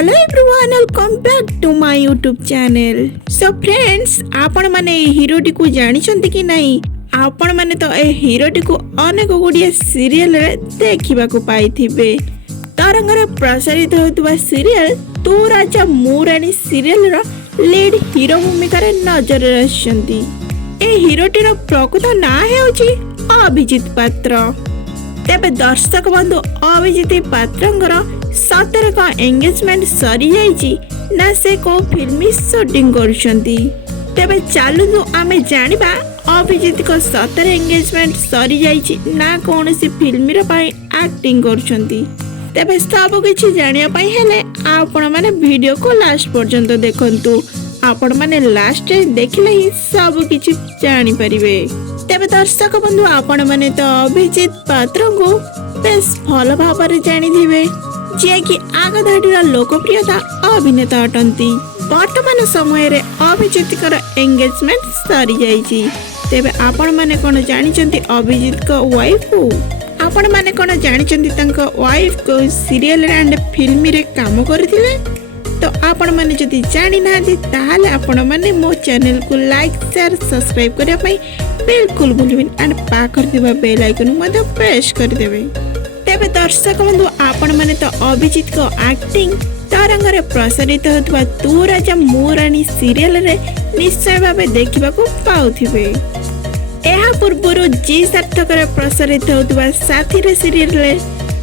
Hello everyone, welcome back to my YouTube channel. So friends, आपण माने हीरोटी को जानी चंती कि नहीं? आपण माने तो ए हीरोटी को अनेक गुड़िया सीरियल रे देखिबा को पाई थिबे। तरंगरे प्रसारित होतुवा सीरियल तू राजा मु रानी सीरियल रो लीड हीरो भूमिका रे नजर रहिसंती। ए हीरोटी रो प्रकृत ना हेउची अभिजीत पात्र। तेबे दर्शक बंधु अभिजीत पात्रंगर सतर का एंगेजमेंट सरी जाइची ना से को फिल्मी शूटिंग करुछंती। तेबे चालू आमे जानिबा अभिजीत को सतर एंगेजमेंट सरी जाइची ना कोनसी फिल्मी रो पई एक्टिंग करुछंती। तेबे सब किछि जानिया पई हेले आपण माने वीडियो को लास्ट पर्यंत देखंतु। आपण माने लास्ट देखिले ही सब किछि जानि परिबे। तेबे दर्शक बंधु आपण माने तो अभिजीत पात्र को बेस भल भाବରେ जानिथिबे जे कि आगधाडीर लोकप्रियता अभिनेता अटंती। वर्तमान समय रे अभिजीत कर एंगेजमेंट सरी जाइची। तेबे आपण माने कोन जानिचंती अभिजीत को वाइफ को? आपण माने कोन जानिचंती तंका वाइफ को सीरियल एंड फिल्म रे काम करथिले? तो आपण माने जदि जानि नाथि ताहाले आपण माने मो चैनल को लाइक शेयर सब्सक्राइब करिया पई बिल्कुल भूलिबिन एंड पाखर दिबा बेल आइकन मध्ये प्रेस कर देबे। तेबे दर्शक बंधु आपण माने तो अभिजीत को एक्टिंग तरंगरे प्रसारित होतबा तू राजा मु रानी सीरियल रे निश्चय भाबे देखिबा को पाउथिबे। एहा पूर्वरु जी सार्थक रे प्रसारित होतबा साथी रे सीरियल रे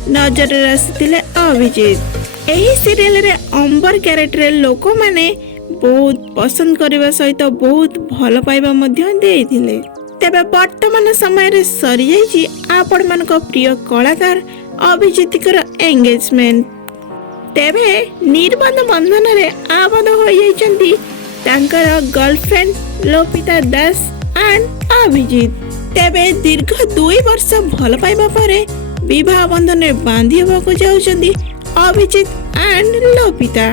नजर रसितिले अभिजीत। एही सीरियल रे अंबर कैरेक्टर लोक माने बहुत पसंद करबा सहित बहुत भल पाइबा मध्य देइथिले। तेबे वर्तमान समय रे सरी जाइची आपण मानक प्रिय कलाकार अभिजीत कर एंगेजमेंट। तेबे निर्बंध बंधन रे आबद्ध हो जाइचंती तांकर गर्लफ्रेंड लोपिता दास एंड अभिजीत। तेबे दीर्घ 2 वर्ष भल पाइबा परे विवाह बंधन रे बांधी होबाको जाउचंती अभिजीत एंड लोपिता।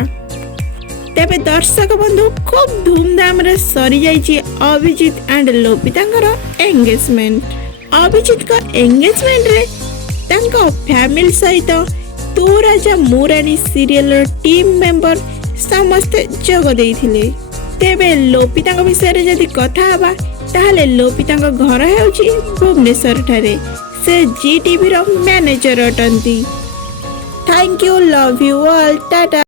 तेबे दर्शक बंधु खूब धूमधाम रे सरी जाइची अभिजीत एंड लोपितांकर एंगेजमेंट। अभिजीत का एंगेजमेंट रे तांको फैमिली सहित तू राजा मु रानी सीरियल टीम मेंबर समस्त जोग देइथिले। तेबे लोपितांक विषय रे जदि कथा हबा ताहाले लोपितांक घर हेउची भुवनेश्वर ठारे। से जीटीवी रो मैनेजर अटंती। Thank you, love you all, Tata.